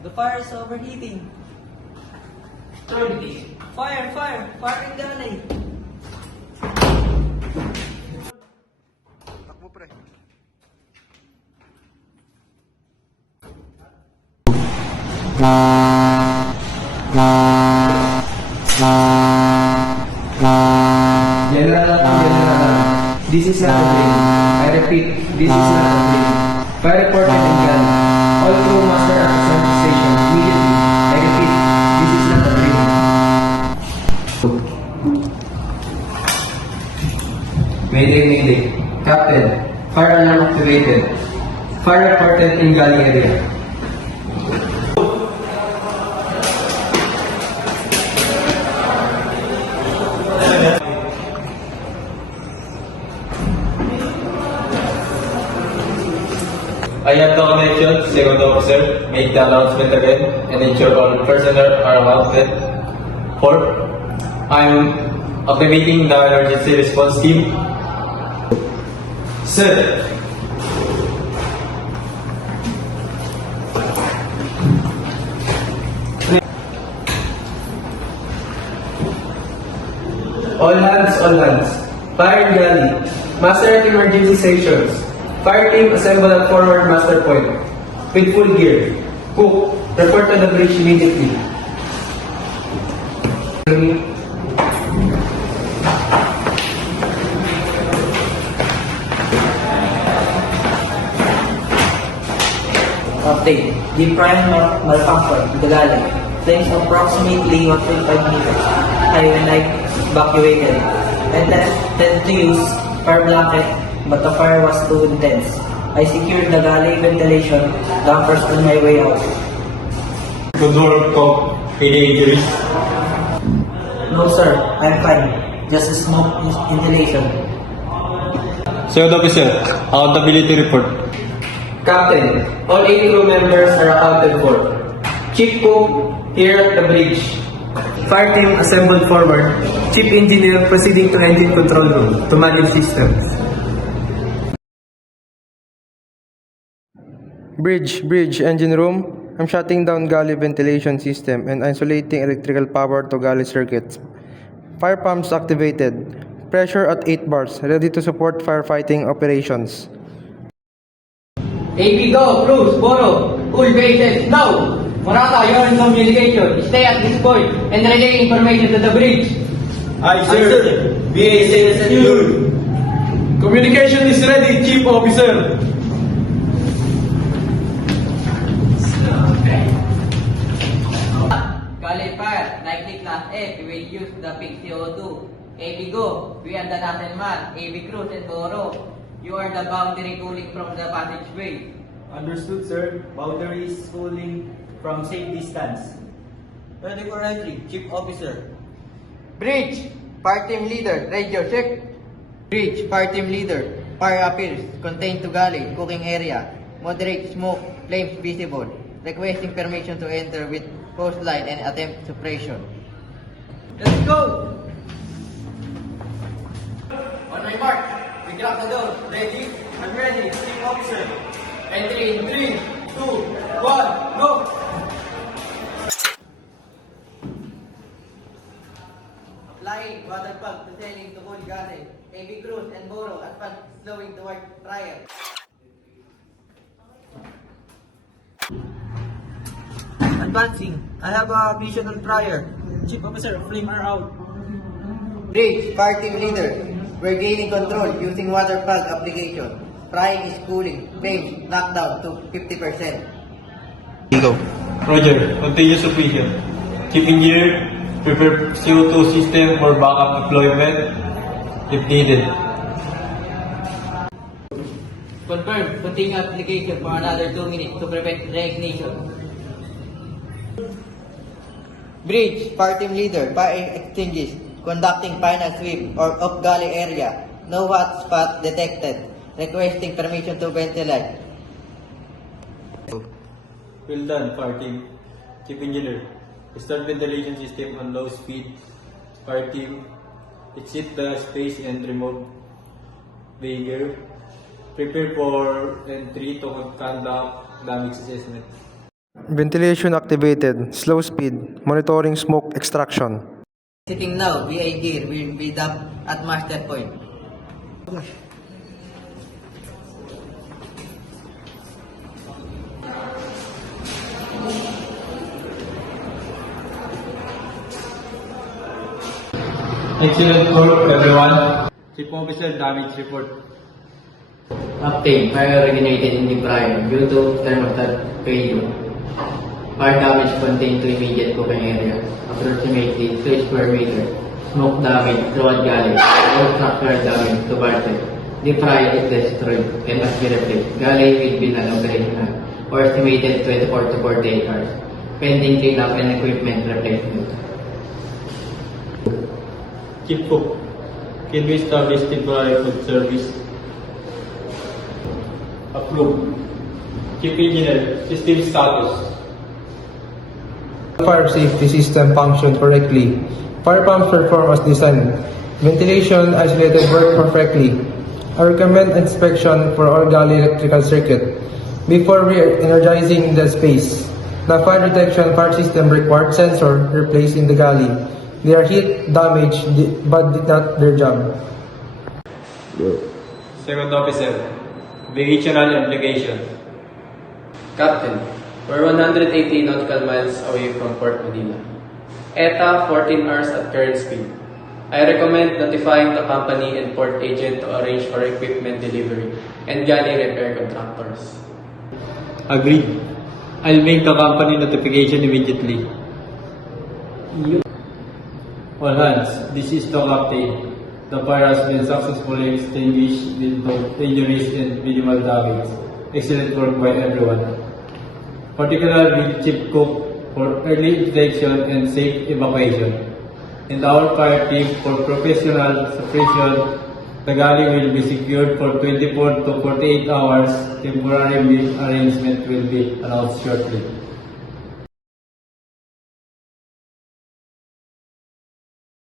The fire is overheating. Fire! Fire! Fire in the alley! Takbo pre. General, this is not a dream. I repeat, this is not a dream. Fire reported in Ghana. All crew master at the central station immediately. I repeat, this is not a dream. Mayday. Captain, fire alarm activated. Fire reported in Gali area. I have the connection, second officer. Make the announcement again and ensure all personnel are mounted. 4. I'm activating the emergency response team. Sir. All hands. Fire in Gali. Master at emergency stations. Fire team assemble at forward master point. With full gear. Cook, report to the bridge immediately. Update. The prime malfunction, Tagalog. Flames approximately 1.5 meters. Highway light evacuated. Intended to use fire blanket, but the fire was too intense. I secured the galley ventilation dampers on my way out. Control of any injuries. No sir, I'm fine. Just smoke inhalation. Second officer, accountability report. Captain, all 8 crew members are accounted for. Chief Cook, here at the bridge. Fire team assembled forward. Chief Engineer proceeding to engine control room to manage systems. Bridge, engine room. I'm shutting down galley ventilation system and isolating electrical power to galley circuits. Fire pumps activated. Pressure at 8 bars, ready to support firefighting operations. AB go, Cruz, Boro, full bases, now! Morata, you're in communication. Stay at this point and relay information to the bridge. Aye, sir. BA status secured. Communication is ready, Chief Officer. Galley fire, likely class F, we will use the big CO2. AB go, we are the National Man, AB Cruz and Boro. You are the boundary cooling from the passageway. Understood, sir. Boundaries cooling from safe distance. Ready for entry, Chief Officer. Bridge, fire team leader, radio check. Bridge, fire team leader, fire appears, contained to galley, cooking area. Moderate smoke, flames visible. Requesting permission to enter with post line and attempt suppression. Let's go! On my mark, we crack the door. Ready? I'm ready, Chief Officer. Entry in 3, 2, 1, go! Flying, water pump to sailing to full galley. AB Cruz and Boro at pump slowing toward trial. Advancing. I have a mission on prior. Chief Officer, flame are out. Bridge, fire team leader. We're gaining control using water plug application. Frying is cooling. Flames knocked down to 50%. Roger, continuous operation. Chief Engineer, prepare CO2 system for backup deployment if needed. Confirm, continue application for another 2 minutes to prevent reignition. Bridge, fire team leader, fire exchanges, conducting final sweep or off galley area. No hot spot detected. Requesting permission to ventilate. Well done, fire team. Chief Engineer, start ventilation system on low speed. Fire team, exit the space and remove vehicle. Prepare for entry to conduct damage assessment. Ventilation activated. Slow speed. Monitoring smoke extraction. Sitting now, VI gear will be docked at master point. Excellent work, everyone. Chief Officer, damage report. Captain, fire originated in the prior due to thermostat failure. Fire damage contained to immediate cooking area, approximately 2 square meter. Smoke damage throughout galley, no structural damage to barrel. The fire is destroyed and must be replaced. Galley will be non-operational or estimated 24 to 48 hours, pending cleanup and equipment replacement. Chief Cook, can we establish temporary food service? Approved. Chief Engineer, system status. Fire safety system functioned correctly. Fire pumps perform as designed. Ventilation isolated work perfectly. I recommend inspection for all galley electrical circuit before re-energizing the space. The fire detection fire system required sensor replaced in the galley. They are heat damaged but did not their job. Second Officer, vehicular implication. Captain, we're 180 nautical miles away from Port Manila. ETA 14 hours at current speed. I recommend notifying the company and port agent to arrange for equipment delivery and galley repair contractors. Agreed. I'll make the company notification immediately. All hands, this is the captain. The fire has been successfully extinguished with no injuries and minimal damage. Excellent work by everyone. Particularly Chief Cook for early detection and safe evacuation. And our fire team for professional suppression. The galley will be secured for 24 to 48 hours. Temporary arrangement will be announced shortly.